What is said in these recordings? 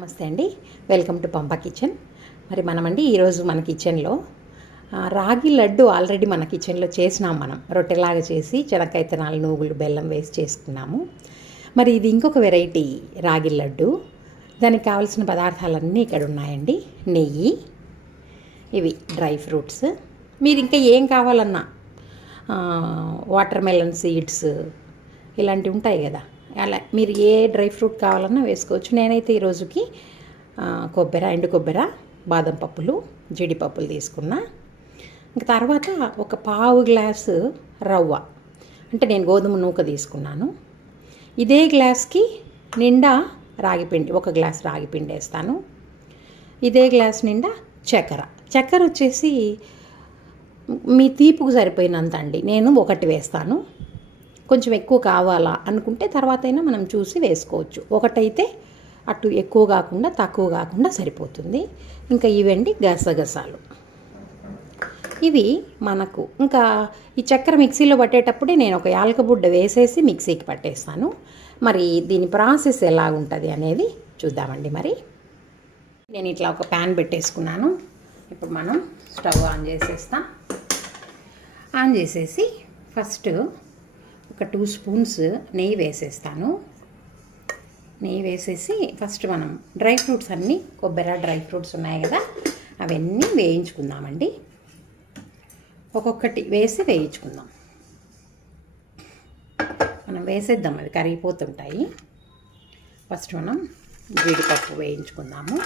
నమస్తే అండి. Welcome to పంప కిచెన్. మరి మనమండి ఈరోజు మన కిచెన్లో రాగి లడ్డు ఆల్రెడీ మన కిచెన్లో చేసినాం. మనం రొట్టెలాగా చేసి శనక్కాయ విత్తనాలు, నూగులు, బెల్లం వేసి చేసుకున్నాము. మరి ఇది ఇంకొక వెరైటీ రాగి లడ్డు. దానికి కావాల్సిన పదార్థాలన్నీ ఇక్కడ ఉన్నాయండి. నెయ్యి, ఇవి డ్రై ఫ్రూట్స్, మీరు ఇంకా ఏం కావాలన్నా వాటర్ మెలన్ సీడ్స్ ఇలాంటివి ఉంటాయి కదా, అలా మీరు ఏ డ్రై ఫ్రూట్ కావాలన్నా వేసుకోవచ్చు. నేనైతే ఈరోజుకి కొబ్బరి, ఎండు కొబ్బరి, బాదం పప్పులు, జీడిపప్పులు తీసుకున్నా. ఇంకా తర్వాత ఒక పావు గ్లాసు రవ్వ, అంటే నేను గోధుమ నూక తీసుకున్నాను. ఇదే గ్లాస్కి నిండా రాగిపిండి, ఒక గ్లాస్ రాగిపిండి వేస్తాను. ఇదే గ్లాస్ నిండా చక్కెర వచ్చేసి మీ తీపుకు సరిపోయినంత అండి. నేను ఒకటి వేస్తాను. కొంచెం ఎక్కువ కావాలా అనుకుంటే తర్వాత అయినా మనం చూసి వేసుకోవచ్చు. ఒకటైతే అటు ఎక్కువ కాకుండా తక్కువ కాకుండా సరిపోతుంది. ఇంకా ఇవండి గసగసాలు. ఇవి మనకు ఇంకా ఈ చక్కెర మిక్సీలో పట్టేటప్పుడే నేను ఒక యాలకబుడ్డ వేసేసి మిక్సీకి పట్టేస్తాను. మరి దీని ప్రాసెస్ ఎలా ఉంటుంది అనేది చూద్దామండి. మరి నేను ఇట్లా ఒక ప్యాన్ పెట్టేసుకున్నాను. ఇప్పుడు మనం స్టవ్ ఆన్ చేసేస్తాం. ఆన్ చేసేసి ఫస్ట్ ఒక 2 స్పూన్స్ నెయ్యి వేసేస్తాను. నెయ్యి వేసేసి ఫస్ట్ మనం డ్రై ఫ్రూట్స్ అన్నీ, కొబ్బరి డ్రై ఫ్రూట్స్ ఉన్నాయి కదా, అవన్నీ వేయించుకుందామండి. ఒక్కొక్కటి వేసి వేయించుకుందాం. మనం వేసేద్దాం, అవి కరిగిపోతుంటాయి. ఫస్ట్ మనం జీడిపప్పు వేయించుకుందాము.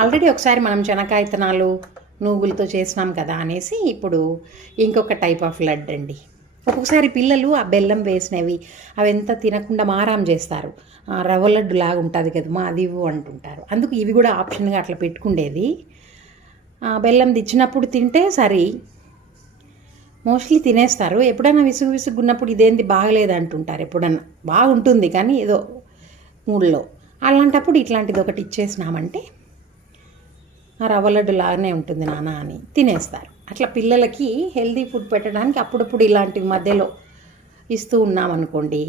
ఆల్రెడీ ఒకసారి మనం శనక్కాయ విత్తనాలు, నూగులతో చేసినాం కదా అనేసి ఇప్పుడు ఇంకొక టైప్ ఆఫ్ లడ్డు అండి. ఒక్కొక్కసారి పిల్లలు ఆ బెల్లం వేసినవి అవి ఎంత తినకుండా మారాం చేస్తారు. రవ్వ లడ్డు లాగా ఉంటుంది కదా మా, అది ఇవ్వు అంటుంటారు. అందుకు ఇవి కూడా ఆప్షన్గా అట్లా పెట్టుకుండేది. బెల్లం తెచ్చినప్పుడు తింటే సరి, మోస్ట్లీ తినేస్తారు. ఎప్పుడైనా విసుగున్నప్పుడు ఇదేంది బాగలేదు అంటుంటారు. ఎప్పుడన్నా బాగుంటుంది కానీ ఏదో మూడులో, అలాంటప్పుడు ఇట్లాంటిది ఒకటి ఇచ్చేసినామంటే ఆ రవ్వ లడ్డు లాగానే ఉంటుంది నాన్న అని తినేస్తారు. అట్లా పిల్లలకి హెల్తీ ఫుడ్ పెట్టడానికి అప్పుడప్పుడు ఇలాంటివి మధ్యలో ఇస్తూ ఉన్నామనుకోండి,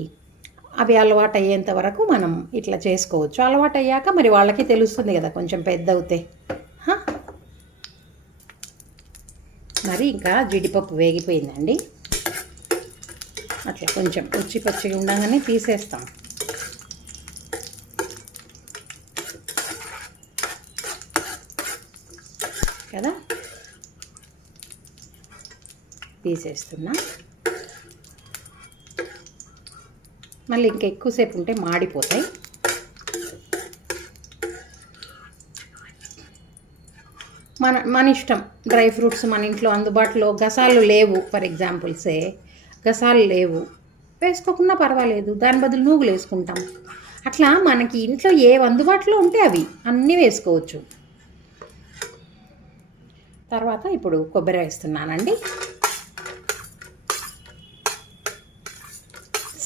అవి అలవాటు అయ్యేంత వరకు మనం ఇట్లా చేసుకోవచ్చు. అలవాటు అయ్యాక మరి వాళ్ళకి తెలుస్తుంది కదా, కొంచెం పెద్ద అవుతే. మరి ఇంకా జీడిపప్పు వేగిపోయిందండి. అట్లా కొంచెం పచ్చిగా ఉండగానే తీసేస్తాం. కదా, తీసేస్తున్నా. మళ్ళీ ఇంకా ఎక్కువసేపు ఉంటే మాడిపోతాయి. మన ఇష్టం. డ్రై ఫ్రూట్స్ మన ఇంట్లో అందుబాటులో గసాలు లేవు, ఫర్ ఎగ్జాంపుల్సే గసాలు లేవు, వేసుకోకుండా పర్వాలేదు, దాని బదులు నూగులు వేసుకుంటాం. అట్లా మనకి ఇంట్లో ఏ అందుబాటులో ఉంటే అవి అన్నీ వేసుకోవచ్చు. తర్వాత ఇప్పుడు కొబ్బరి వేస్తున్నానండి.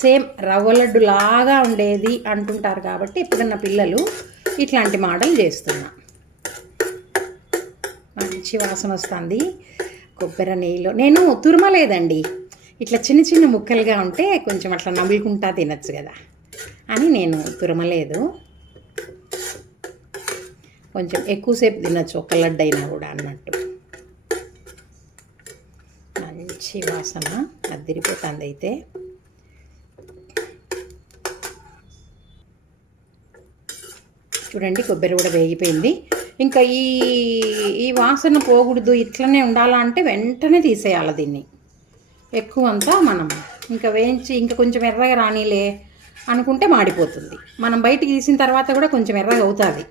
సేమ్ రవ్వ లడ్డు లాగా ఉండేది అంటుంటారు కాబట్టి ఎప్పుడన్నా పిల్లలు ఇట్లాంటి మోడల్ చేస్తున్నా. మంచి వాసన వస్తుంది కొబ్బరి నెయ్యిలో. నేను తురమలేదండి, ఇట్లా చిన్న ముక్కలుగా ఉంటే కొంచెం అట్లా నములుకుంటా తినచ్చు కదా అని నేను తురమలేదు. కొంచెం ఎక్కువసేపు తినచ్చు ఒక్క లడ్డు అయినా కూడా అన్నట్టు. మంచి వాసన అదిరిపోతుంది. అయితే చూడండి, కొబ్బరి కూడా వేగిపోయింది. ఇంకా ఈ వాసన పోకూడదు, ఇట్లనే ఉండాలా అంటే వెంటనే తీసేయాలి దీన్ని. ఎక్కువ అంతా మనం ఇంకా వేయించి ఇంకా కొంచెం ఎర్రగా రానిలే అనుకుంటే మాడిపోతుంది. మనం బయటికి తీసిన తర్వాత కూడా కొంచెం ఎర్రగా అవుతుంది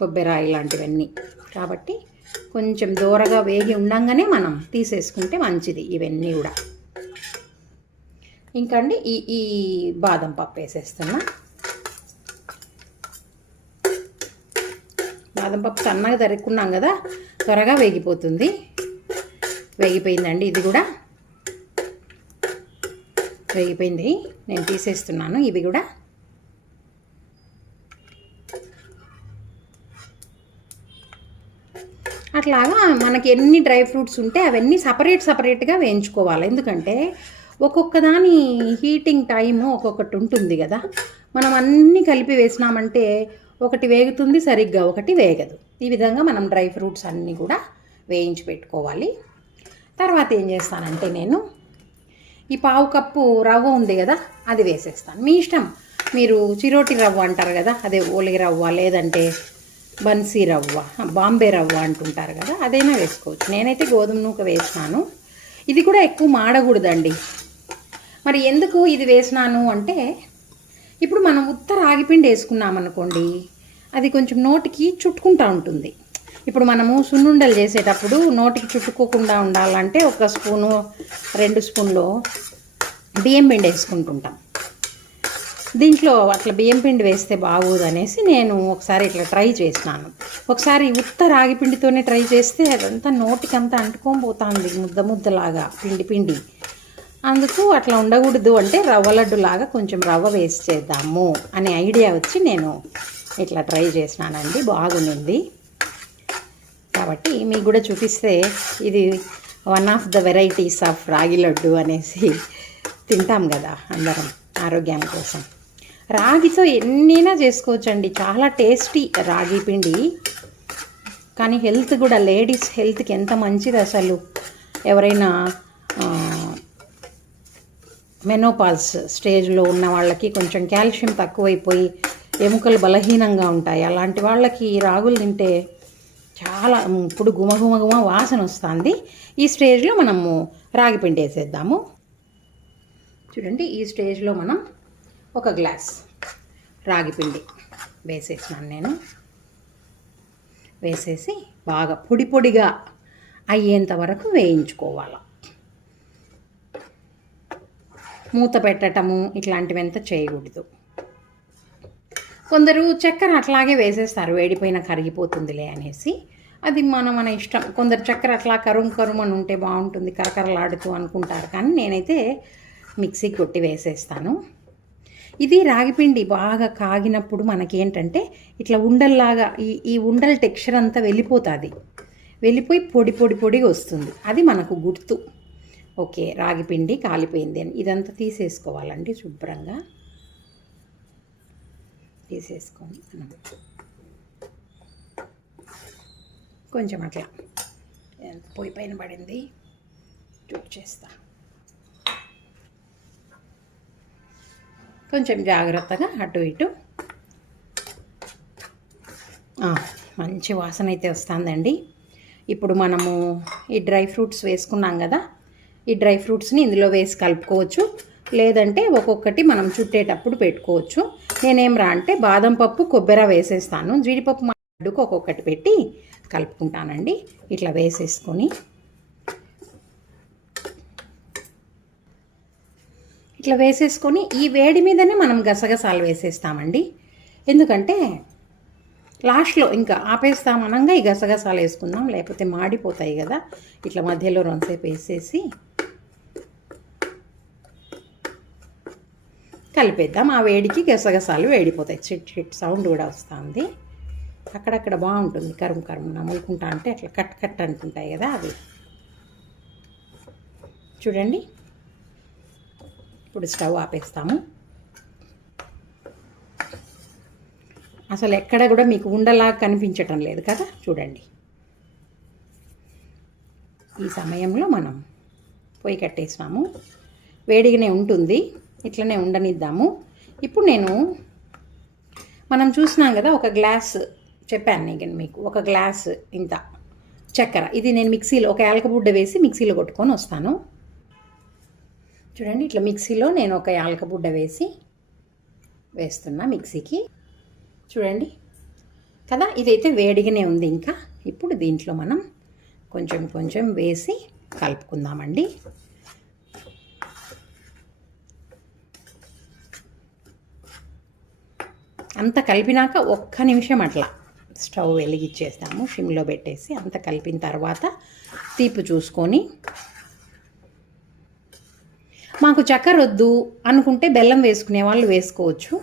కొబ్బరి ఇలాంటివన్నీ. కాబట్టి కొంచెం దూరగా వేగి ఉండంగానే మనం తీసేసుకుంటే మంచిది ఇవన్నీ కూడా. ఇంకా అండి ఈ బాదం పప్పు వేసేస్తున్నా. బాదం పప్పు సన్నగా తరుక్కున్నాం కదా, త్వరగా వేగిపోతుంది. వేగిపోయిందండి, ఇది కూడా వేగిపోయింది. నేను తీసేస్తున్నాను ఇవి కూడా. అట్లాగా మనకి ఎన్ని డ్రై ఫ్రూట్స్ ఉంటే అవన్నీ సపరేట్గా వేయించుకోవాలి. ఎందుకంటే ఒక్కొక్క దాని హీటింగ్ టైము ఒక్కొక్కటి ఉంటుంది కదా. మనం అన్నీ కలిపి వేసినామంటే ఒకటి వేగుతుంది సరిగ్గా, ఒకటి వేగదు. ఈ విధంగా మనం డ్రై ఫ్రూట్స్ అన్నీ కూడా వేయించి పెట్టుకోవాలి. తర్వాత ఏం చేస్తానంటే నేను ఈ పావు కప్పు రవ్వ ఉంది కదా, అది వేసేస్తాను. మీ ఇష్టం, మీరు చిరోటి రవ్వ అంటారు కదా, అదే ఓలి రవ్వ, లేదంటే బన్సీ రవ్వ, బాంబే రవ్వ అంటుంటారు కదా, అదైనా వేసుకోవచ్చు. నేనైతే గోధుమ నూక వేసినాను. ఇది కూడా ఎక్కువ మాడకూడదండి. మరి ఎందుకు ఇది వేసినాను అంటే, ఇప్పుడు మనం ఉత్త రాగిపిండి వేసుకున్నామనుకోండి, అది కొంచెం నోటికి చుట్టుకుంటూ ఉంటుంది. ఇప్పుడు మనము సున్నుండలు చేసేటప్పుడు నోటికి చుట్టుకోకుండా ఉండాలంటే 1 స్పూను 2 స్పూన్లు బియ్యం పిండి వేసుకుంటుంటాం. దీంట్లో అట్లా బియ్యం పిండి వేస్తే బాగోదు అనేసి నేను ఒకసారి ఇట్లా ట్రై చేసినాను. ఒకసారి ఉత్త రాగి పిండితోనే ట్రై చేస్తే అదంతా నోటికంతా అంటుకొని పోతుంది, ముద్దలాగా పిండి. అందుకు అట్లా ఉండకూడదు అంటే రవ్వ లడ్డులాగా కొంచెం రవ్వ వేసి చేద్దాము అనే ఐడియా వచ్చి నేను ఇట్లా ట్రై చేసినానండి. బాగుంది. కాబట్టి మీకు కూడా చూపిస్తే ఇది one of the varieties of రాగి లడ్డు అనేసి తింటాం కదా అందరం ఆరోగ్యం కోసం. రాగితో ఎన్నైనా చేసుకోవచ్చండి, చాలా టేస్టీ రాగి పిండి. కానీ హెల్త్ కూడా, లేడీస్ హెల్త్కి ఎంత మంచిది అసలు. ఎవరైనా మెనోపాజ్ స్టేజ్లో ఉన్న వాళ్ళకి కొంచెం కాల్షియం తక్కువైపోయి ఎముకలు బలహీనంగా ఉంటాయి, అలాంటి వాళ్ళకి రాగులు తింటే చాలా ఇప్పుడు గుమగుమ వాసన వస్తుంది. ఈ స్టేజ్లో మనము రాగి పిండి వేసేద్దాము. చూడండి, ఈ స్టేజ్లో మనం 1 గ్లాస్ రాగి పిండి వేసేసినాను నేను. వేసేసి బాగా పొడిగా అయ్యేంత వరకు వేయించుకోవాలి. మూత పెట్టటము ఇట్లాంటివంతా చేయకూడదు. కొందరు చక్కెర అట్లాగే వేసేస్తారు, వేడిపోయిన కరిగిపోతుందిలే అనేసి. అది మన ఇష్టం. కొందరు చక్కెర అట్లా కరుం అని ఉంటే బాగుంటుంది, కరకరలాడుతూ అనుకుంటారు. కానీ నేనైతే మిక్సీకి కొట్టి వేసేస్తాను. ఇది రాగిపిండి బాగా కాగినప్పుడు మనకేంటంటే ఇట్లా ఉండల్లాగా ఈ ఉండల టెక్స్చర్ అంతా వెళ్ళిపోయి పొడిగా వస్తుంది. అది మనకు గుర్తు. ఓకే, రాగిపిండి కాలిపోయింది అని. ఇదంతా తీసేసుకోవాలండి, శుభ్రంగా తీసేసుకొని మనం కొంచెం అట్లా పొయ్యి పైన పడింది చేస్తా. కొంచెం జాగ్రత్తగా అటు ఇటు. మంచి వాసన అయితే వస్తుందండి. ఇప్పుడు మనము ఈ డ్రై ఫ్రూట్స్ వేసుకున్నాం కదా, ఈ డ్రై ఫ్రూట్స్ని ఇందులో వేసి కలుపుకోవచ్చు, లేదంటే ఒక్కొక్కటి మనం చుట్టేటప్పుడు పెట్టుకోవచ్చు. నేనేం అంటే బాదం పప్పు, కొబ్బరి వేసేస్తాను. జీడిపప్పు లడ్డుకు ఒక్కొక్కటి పెట్టి కలుపుకుంటానండి. ఇట్లా వేసేసుకొని ఈ వేడి మీదనే మనం గసగసాలు వేసేస్తామండి. ఎందుకంటే లాస్ట్లో ఇంకా ఆపేస్తామనంగా ఈ గసగసాలు వేసుకుందాం, లేకపోతే మాడిపోతాయి కదా. ఇట్లా మధ్యలో రొంతసేపు వేసేసి కలిపేద్దాం. ఆ వేడికి గసగసాలు వేడిపోతాయి. చిట్ సౌండ్ కూడా వస్తుంది. అక్కడక్కడ బాగుంటుంది, కరుము నములుకుంటా అంటే అట్లా కట్ అనుకుంటాయి కదా అవి. చూడండి, ఇప్పుడు స్టవ్ ఆపేస్తాము. అసలు ఎక్కడ కూడా మీకు ఉండలా కనిపించటం లేదు కదా, చూడండి. ఈ సమయంలో మనం పొయ్యి కట్టేసినాము, వేడిగానే ఉంటుంది, ఇట్లనే ఉండనిద్దాము. ఇప్పుడు మనం చూసినాం కదా, 1 గ్లాస్ చెప్పాను నేను మీకు, 1 గ్లాస్ ఇంత చక్కెర. ఇది నేను మిక్సీలో ఒక యాలకబుడ్డ వేసి మిక్సీలో కొట్టుకొని వస్తాను. చూడండి, ఇట్లా మిక్సీలో నేను ఒక యాలకబుడ్డ వేస్తున్నా మిక్సీకి. చూడండి కదా, ఇదైతే వేడిగానే ఉంది. ఇంకా ఇప్పుడు దీంట్లో మనం కొంచెం వేసి కలుపుకుందామండి. అంత కలిపినాక 1 నిమిషం అట్లా స్టవ్ వెలిగించేస్తాము, సిమ్లో పెట్టేసి. అంత కలిపిన తర్వాత తీపి చూసుకొని, మాకు చక్కెర వద్దు అనుకుంటే బెల్లం వేసుకునే వాళ్ళు వేసుకోవచ్చు.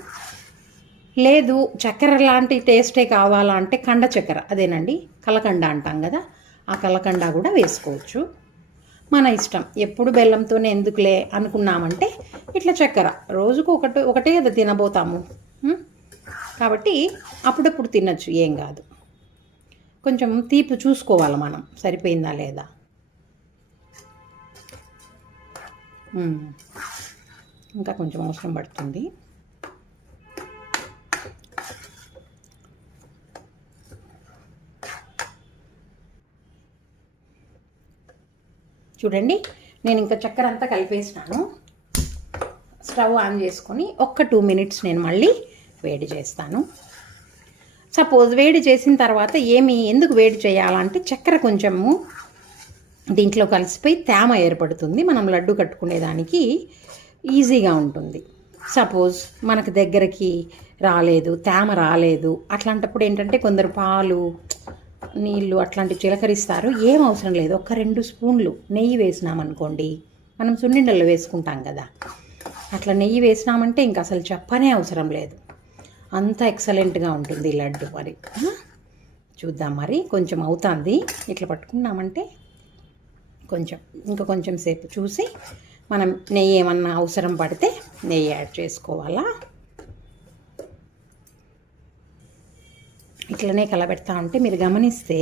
లేదు చక్కెర లాంటి టేస్టే కావాలా అంటే కండ చక్కెర, అదేనండి కలకండ అంటాం కదా, ఆ కలకండ కూడా వేసుకోవచ్చు. మన ఇష్టం. ఎప్పుడు బెల్లంతోనే ఎందుకులే అనుకున్నామంటే ఇట్లా చక్కెర రోజుకు ఒకటే కదా తినబోతాము. కాబట్టి అప్పుడప్పుడు తినచ్చు, ఏం కాదు. కొంచెం తీపి చూసుకోవాలి మనం, సరిపోయిందా లేదా. ఇంకా కొంచెం అవసరం పడుతుంది. చూడండి, నేను ఇంకా చక్కెర అంతా కలిపేసినాను. స్టవ్ ఆన్ చేసుకొని 2 మినిట్స్ నేను మళ్ళీ వేడి చేస్తాను. సపోజ్ వేడి చేసిన తర్వాత ఎందుకు వేడి చేయాలంటే చక్కెర కొంచెము దీంట్లో కలిసిపోయి తేమ ఏర్పడుతుంది. మనం లడ్డు కట్టుకునేదానికి ఈజీగా ఉంటుంది. సపోజ్ మనకు దగ్గరికి రాలేదు, తేమ రాలేదు, అట్లాంటప్పుడు ఏంటంటే కొందరు పాలు నీళ్ళు అట్లాంటివి చిలకరిస్తారు. ఏం అవసరం లేదు. 2 స్పూన్లు నెయ్యి వేసినామనుకోండి, మనం సున్నిండల్లో వేసుకుంటాం కదా, అట్లా నెయ్యి వేసినామంటే ఇంకా అసలు చెప్పనే అవసరం లేదు. అంత ఎక్సలెంట్గా ఉంటుంది లడ్డు. మరి చూద్దాం, మరి కొంచెం అవుతుంది. ఇట్లా పట్టుకున్నామంటే ఇంకా కొంచెం సేపు చూసి మనం నెయ్యి ఏమన్నా అవసరం పడితే నెయ్యి యాడ్ చేసుకోవాలా. ఇట్లనే కలబెడతా ఉంటే మీరు గమనిస్తే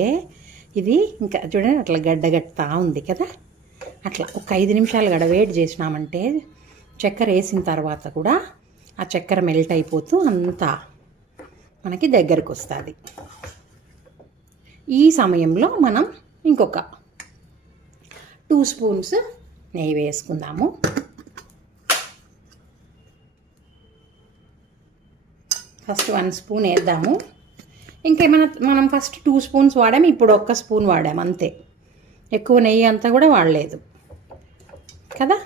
ఇది ఇంకా చూడండి అట్లా గడ్డగట్టా ఉంది కదా. అట్లా 5 నిమిషాలు వేడి చేసినామంటే చక్కెర వేసిన తర్వాత కూడా ఆ చక్కెర మెల్ట్ అయిపోతూ అంతా మనకి దగ్గరకు వస్తుంది. ఈ సమయంలో మనం ఇంకొక 2 స్పూన్స్ నెయ్యి వేసుకుందాము. ఫస్ట్ 1 స్పూన్ వేద్దాము. ఇంకేమైనా మనం ఫస్ట్ 2 స్పూన్స్ వాడాము, ఇప్పుడు 1 స్పూన్ వాడాము అంతే. ఎక్కువ నెయ్యి అంతా కూడా వాడలేదు కదా.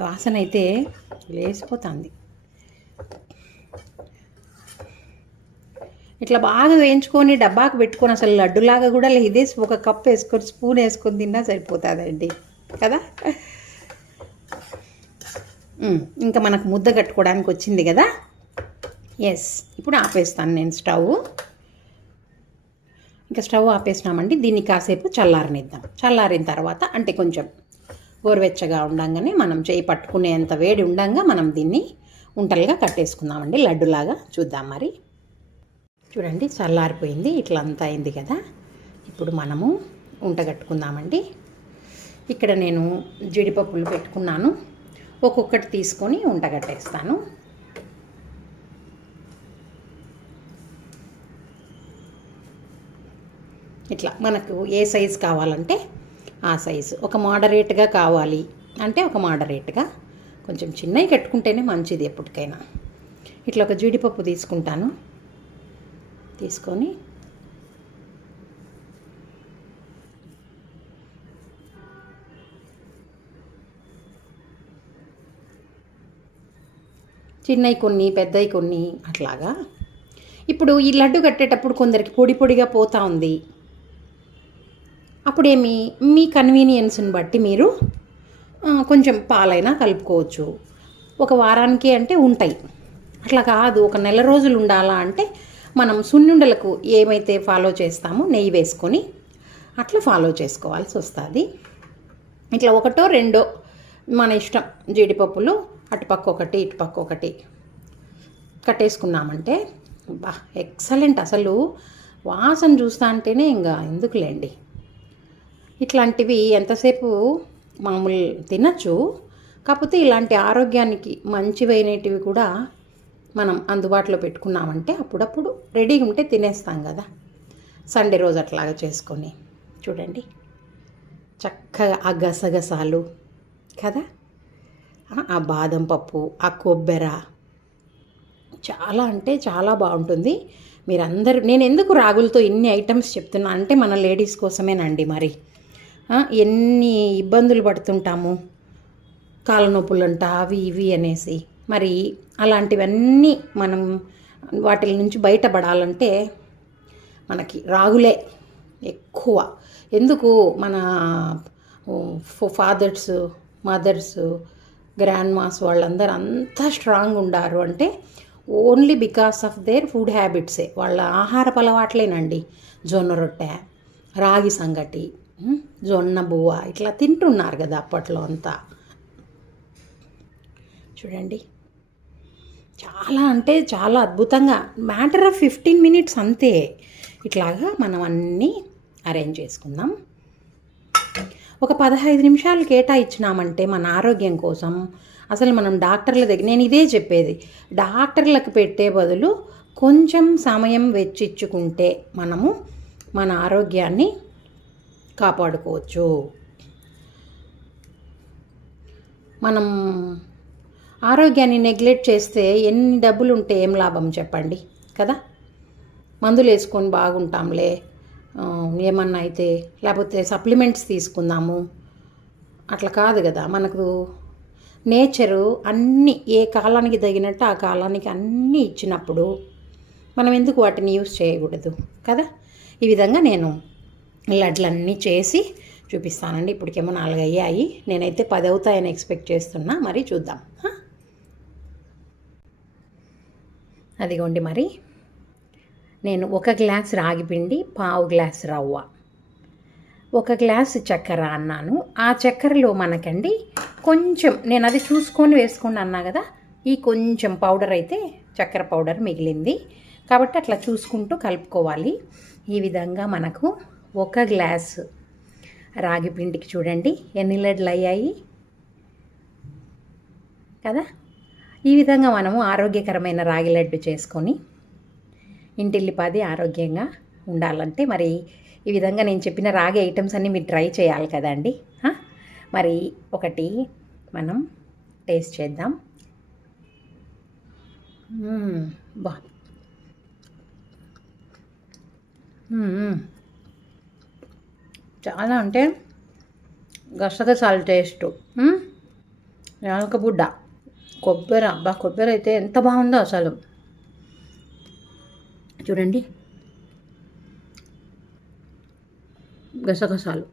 వాసన అయితే లేసిపోతుంది. ఇట్లా బాగా వేయించుకొని డబ్బాకు పెట్టుకొని అసలు లడ్డులాగా కూడా ఇదే 1 కప్ వేసుకొని స్పూన్ వేసుకొని తిన్నా సరిపోతుందండి కదా. ఇంకా మనకు ముద్ద కట్టుకోవడానికి వచ్చింది కదా. ఎస్, ఇప్పుడు ఆపేస్తాను నేను స్టవ్. ఇంకా స్టవ్ ఆపేసినామండి. దీన్ని కాసేపు చల్లారనిద్దాం. చల్లారిన తర్వాత అంటే కొంచెం గోరువెచ్చగా ఉండంగానే మనం చేయి పట్టుకునేంత వేడి ఉండంగా మనం దీన్ని ఉంటలుగా కట్టేసుకుందామండి, లడ్డులాగా. చూద్దాం మరి. చూడండి, చల్లారిపోయింది. ఇట్లా అంతా అయింది కదా. ఇప్పుడు మనము ఉంట కట్టుకుందామండి. ఇక్కడ నేను జీడిపప్పులు పెట్టుకున్నాను. ఒక్కొక్కటి తీసుకొని ఉంట కట్టేస్తాను. ఇట్లా మనకు ఏ సైజు కావాలంటే ఆ సైజు. ఒక మోడరేట్గా కావాలి అంటే ఒక మోడరేట్గా, కొంచెం చిన్నవి కట్టుకుంటేనే మంచిది ఎప్పటికైనా. ఇట్లా ఒక జీడిపప్పు తీసుకుంటాను. తీసుకొని చిన్నవి కొన్ని, పెద్దవి కొన్ని అట్లాగా. ఇప్పుడు ఈ లడ్డు కట్టేటప్పుడు కొందరికి పొడి పొడిగా పోతూ ఉంది. అప్పుడేమి మీ కన్వీనియన్స్ని బట్టి మీరు కొంచెం పాలైనా కలుపుకోవచ్చు. ఒక వారానికి అంటే ఉంటాయి. అట్లా కాదు, ఒక నెల రోజులు ఉండాలా అంటే మనం సున్నుండలకు ఏమైతే ఫాలో చేస్తామో నెయ్యి వేసుకొని అట్లా ఫాలో చేసుకోవాల్సి వస్తుంది. ఇట్లా 1 2 మన ఇష్టం జీడిపప్పులు అటుపక్క ఒకటి ఇటుపక్క ఒకటి కట్టేసుకున్నామంటే బా ఎక్సలెంట్. అసలు వాసన చూస్తా అంటేనే ఇంకా ఎందుకులేండి. ఇట్లాంటివి ఎంతసేపు మామూలు తినచ్చు. కాకపోతే ఇలాంటి ఆరోగ్యానికి మంచివైనటివి కూడా మనం అందుబాటులో పెట్టుకున్నామంటే అప్పుడప్పుడు రెడీగా ఉంటే తినేస్తాం కదా. సండే రోజు అట్లాగా చేసుకొని చూడండి, చక్కగా ఆ గసగసాలు కదా, ఆ బాదం పప్పు, ఆ కొబ్బెర చాలా అంటే చాలా బాగుంటుంది. మీరందరూ, నేను ఎందుకు రాగులతో ఇన్ని ఐటమ్స్ చెప్తున్నా అంటే మన లేడీస్ కోసమేనండి. మరి ఎన్ని ఇబ్బందులు పడుతుంటాము, కాళ్ళ నొప్పులంట అవి ఇవి అనేసి. మరి అలాంటివన్నీ మనం వాటి నుంచి బయటపడాలంటే మనకి రాగులే ఎక్కువ. ఎందుకు మన ఫాదర్స్, మదర్స్, గ్రాండ్ మాస్ వాళ్ళందరూ అంతా స్ట్రాంగ్ ఉండారు అంటే only because of their food హ్యాబిట్సే, వాళ్ళ ఆహారపు అలవాట్లేనండి. జొన్న రొట్టె, రాగి సంగటి, జొన్న బువ్వ ఇట్లా తింటున్నారు కదా అప్పట్లో అంతా. చూడండి, చాలా అంటే చాలా అద్భుతంగా, మ్యాటర్ ఆఫ్ 15 మినిట్స్ అంతే. ఇట్లాగా మనం అన్నీ అరేంజ్ చేసుకుందాం. ఒక 15 నిమిషాలు కేటాయించినామంటే మన ఆరోగ్యం కోసం, అసలు మనం డాక్టర్ల దగ్గర, నేను ఇదే చెప్పేది, డాక్టర్లకు పెట్టే బదులు కొంచెం సమయం వెచ్చించుకుంటే మనము మన ఆరోగ్యాన్ని కాపాడుకోవచ్చు. మనం ఆరోగ్యాన్ని నెగ్లెక్ట్ చేస్తే ఎన్ని డబ్బులు ఉంటే ఏం లాభం చెప్పండి కదా. మందులు వేసుకొని బాగుంటాంలే, ఏమన్నా అయితే, లేకపోతే సప్లిమెంట్స్ తీసుకుందాము, అట్లా కాదు కదా. మనకు నేచరు అన్నీ ఏ కాలానికి తగినట్టు ఆ కాలానికి అన్నీ ఇచ్చినప్పుడు మనం ఎందుకు వాటిని యూజ్ చేయకూడదు కదా. ఈ విధంగా నేను లడ్లన్నీ చేసి చూపిస్తానండి. ఇప్పటికేమో 4 అయ్యాయి, నేనైతే 10 అవుతాయని ఎక్స్పెక్ట్ చేస్తున్నా. మరి చూద్దాం. అదిగోండి, మరి నేను 1 గ్లాస్ రాగి పిండి, 1/2 గ్లాస్ రవ్వ, 1 గ్లాసు చక్కెర అన్నాను. ఆ చక్కెరలో మనకండి కొంచెం, నేను అది చూసుకొని వేసుకోండి అన్నా కదా, ఈ కొంచెం పౌడర్ అయితే చక్కెర పౌడర్ మిగిలింది కాబట్టి అట్లా చూసుకుంటూ కలుపుకోవాలి. ఈ విధంగా మనకు 1 గ్లాసు రాగి పిండికి చూడండి ఎన్ని లడ్లు అయ్యాయి కదా. ఈ విధంగా మనము ఆరోగ్యకరమైన రాగి లడ్డు చేసుకొని ఇంటిల్లిపాది ఆరోగ్యంగా ఉండాలంటే మరి ఈ విధంగా నేను చెప్పిన రాగి ఐటమ్స్ అన్నీ మీరు ట్రై చేయాలి కదండి. మరి ఒకటి మనం టేస్ట్ చేద్దాం. బా, చాలా అంటే గసగసాల టేస్టు, యాలక బుడ్డ, కొబ్బరి, అబ్బా కొబ్బరి అయితే ఎంత బాగుందో అసలు. చూడండి, గసగసాలు.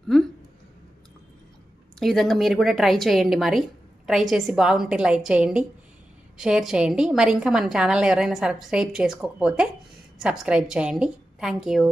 ఈ విధంగా మీరు కూడా ట్రై చేయండి. మరి ట్రై చేసి బాగుంటే లైక్ చేయండి, షేర్ చేయండి. మరి ఇంకా మన ఛానల్ ఎవరైనా సబ్స్క్రైబ్ చేసుకోకపోతే సబ్స్క్రైబ్ చేయండి. Thank you.